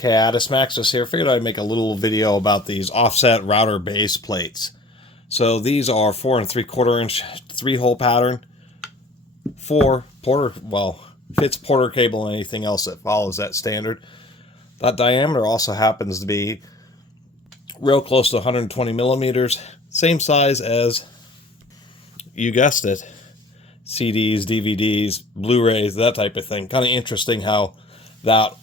Catus, Maximus here. Figured I'd make a little video about these offset router base plates. So these are 4 3/4 inch 3-hole pattern. Fits Porter cable and anything else that follows that standard. That diameter also happens to be real close to 120 millimeters. Same size as, you guessed it, CDs, DVDs, Blu-rays, that type of thing. Kind of interesting how that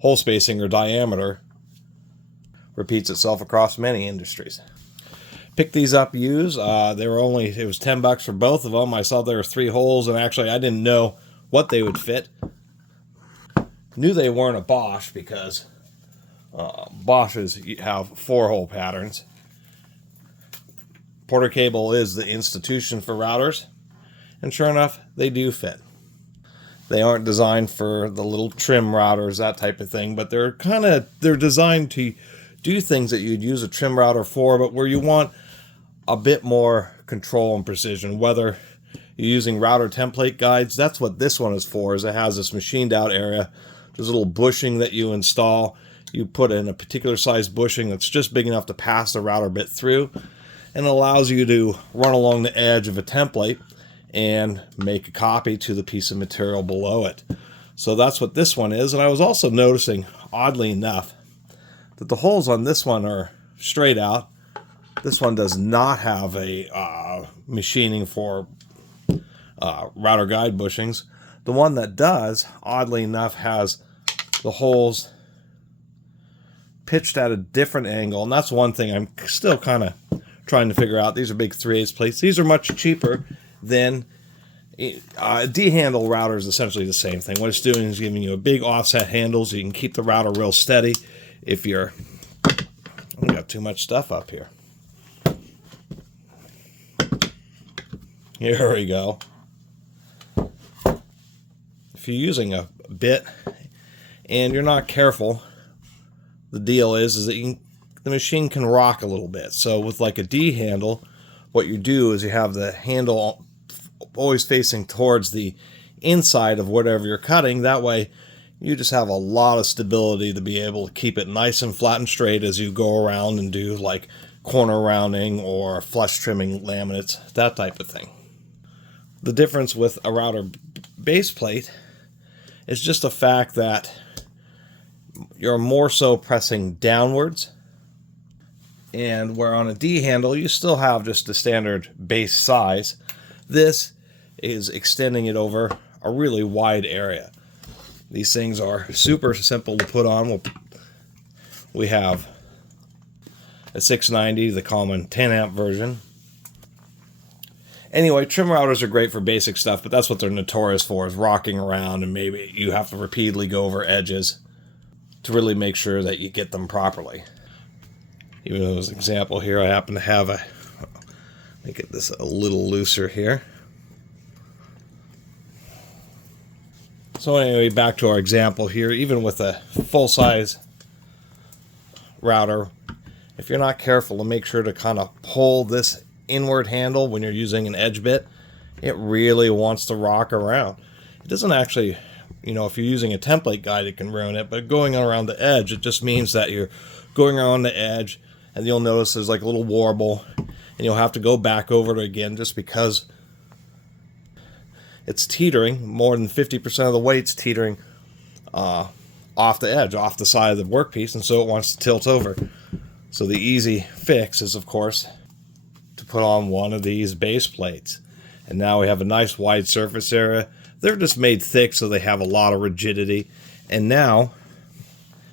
hole spacing or diameter repeats itself across many industries. Picked these up used. It was $10 for both of them. I saw there were 3 holes, and actually I didn't know what they would fit. Knew they weren't a Bosch because Bosches have 4-hole patterns. Porter cable is the institution for routers, and sure enough, they do fit. They aren't designed for the little trim routers, that type of thing, but they're designed to do things that you'd use a trim router for, but where you want a bit more control and precision. Whether you're using router template guides, that's what this one is for, is it has this machined out area. There's a little bushing that you install. You put in a particular size bushing that's just big enough to pass the router bit through, and it allows you to run along the edge of a template and make a copy to the piece of material below it. So that's what this one is. And I was also noticing, oddly enough, that the holes on this one are straight out. This one does not have a machining for router guide bushings. The one that does, oddly enough, has the holes pitched at a different angle, and that's one thing I'm still kind of trying to figure out. These are big 3/8 plates. These are much cheaper than D-handle router is essentially the same thing. What it's doing is giving you a big offset handle so you can keep the router real steady. If you're, I've got too much stuff up here. Here we go. If you're using a bit and you're not careful, the deal is that the machine can rock a little bit. So with like a D handle, what you do is you have the handle always facing towards the inside of whatever you're cutting. That way you just have a lot of stability to be able to keep it nice and flat and straight as you go around and do like corner rounding or flush trimming laminates, that type of thing. The difference with a router base plate is just the fact that you're more so pressing downwards, and where on a D handle you still have just the standard base size, this is extending it over a really wide area. These things are super simple to put on. We have a 690, the common 10 amp version. Anyway, trim routers are great for basic stuff, but that's what they're notorious for, is rocking around, and maybe you have to repeatedly go over edges to really make sure that you get them properly. Even though as an example here, I happen to have let me get this a little looser here. So anyway, back to our example here. Even with a full-size router, if you're not careful to make sure to kind of pull this inward handle when you're using an edge bit, it really wants to rock around. It doesn't actually, if you're using a template guide, it can ruin it, but going around the edge, it just means that you're going around the edge, and you'll notice there's like a little warble, and you'll have to go back over it again just because it's teetering. More than 50% of the weight's teetering off the edge, off the side of the workpiece, and so it wants to tilt over. So the easy fix is, of course, to put on one of these base plates. And now we have a nice wide surface area. They're just made thick so they have a lot of rigidity. And I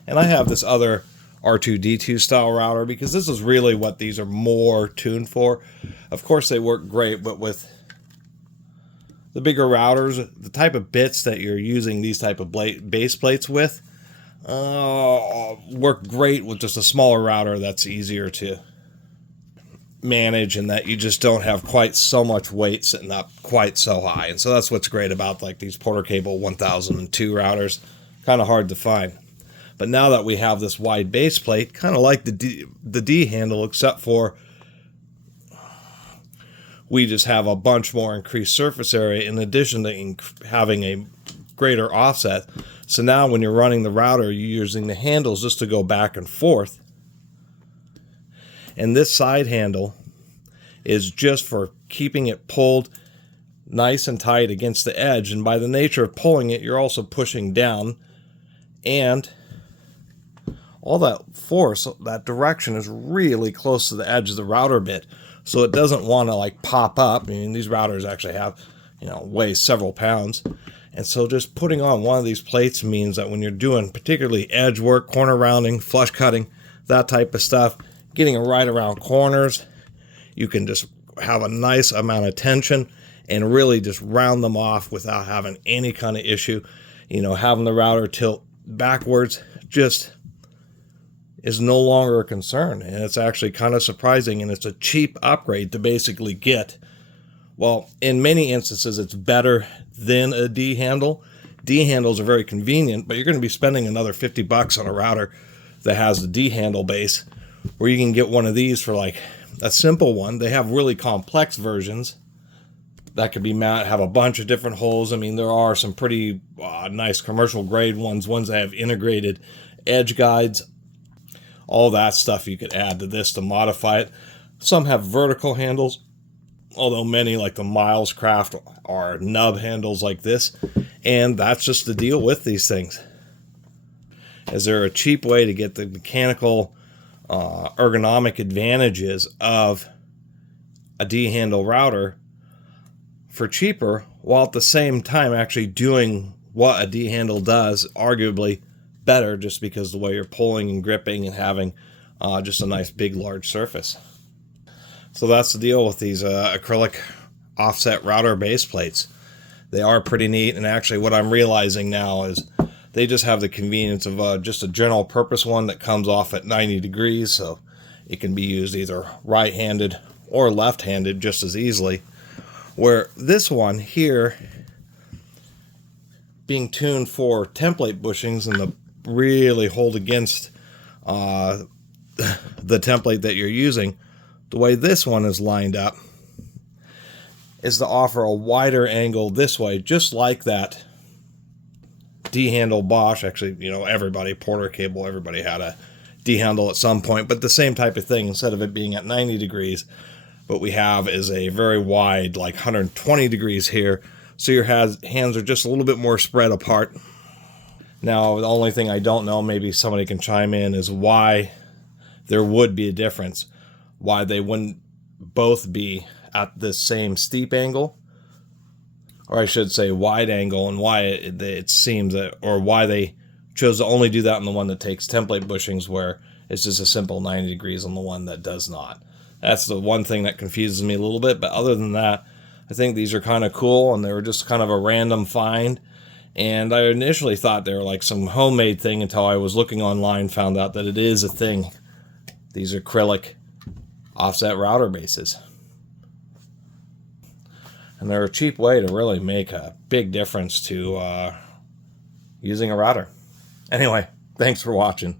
have this other R2D2 style router because this is really what these are more tuned for. Of course they work great, but with the bigger routers, the type of bits that you're using these type of base plates with work great with just a smaller router that's easier to manage, and that you just don't have quite so much weight sitting up quite so high. And so that's what's great about like these Porter Cable 1002 routers. Kind of hard to find. But now that we have this wide base plate, kind of like the D handle, except for we just have a bunch more increased surface area in addition to having a greater offset. So now when you're running the router, you're using the handles just to go back and forth. And this side handle is just for keeping it pulled nice and tight against the edge. And by the nature of pulling it, you're also pushing down. And all that force, that direction is really close to the edge of the router bit. So it doesn't want to like pop up. I mean, these routers actually have, weigh several pounds. And so just putting on one of these plates means that when you're doing particularly edge work, corner rounding, flush cutting, that type of stuff, getting it right around corners, you can just have a nice amount of tension and really just round them off without having any kind of issue. Having the router tilt backwards just is no longer a concern. And it's actually kind of surprising, and it's a cheap upgrade to basically get. Well, in many instances, it's better than a D handle. D handles are very convenient, but you're going to be spending another $50 on a router that has the D handle base, where you can get one of these for like a simple one. They have really complex versions that could be mounted, have a bunch of different holes. I mean, there are some pretty nice commercial grade ones that have integrated edge guides. All that stuff you could add to this to modify it. Some have vertical handles, although many, like the Miles Craft, are nub handles like this. And that's just the deal with these things. Is there a cheap way to get the mechanical ergonomic advantages of a D-handle router for cheaper, while at the same time actually doing what a D-handle does, arguably better, just because the way you're pulling and gripping and having just a nice big large surface. So that's the deal with these acrylic offset router base plates. They are pretty neat, and actually what I'm realizing now is they just have the convenience of just a general purpose one that comes off at 90 degrees, so it can be used either right-handed or left-handed just as easily. Where this one here, being tuned for template bushings and to really hold against the template that you're using, the way this one is lined up is to offer a wider angle this way, just like that D-handle Bosch. Actually, everybody, Porter Cable, everybody had a D-handle at some point, but the same type of thing. Instead of it being at 90 degrees, what we have is a very wide, like 120 degrees here, so your hands are just a little bit more spread apart. Now, the only thing I don't know, maybe somebody can chime in, is why there would be a difference. Why they wouldn't both be at the same steep angle, or I should say wide angle, and why it seems that, or why they chose to only do that on the one that takes template bushings, where it's just a simple 90 degrees on the one that does not. That's the one thing that confuses me a little bit, but other than that, I think these are kind of cool, and they were just kind of a random find. And I initially thought they were like some homemade thing until I was looking online, found out that it is a thing. These are acrylic offset router bases. And they're a cheap way to really make a big difference to using a router. Anyway, thanks for watching.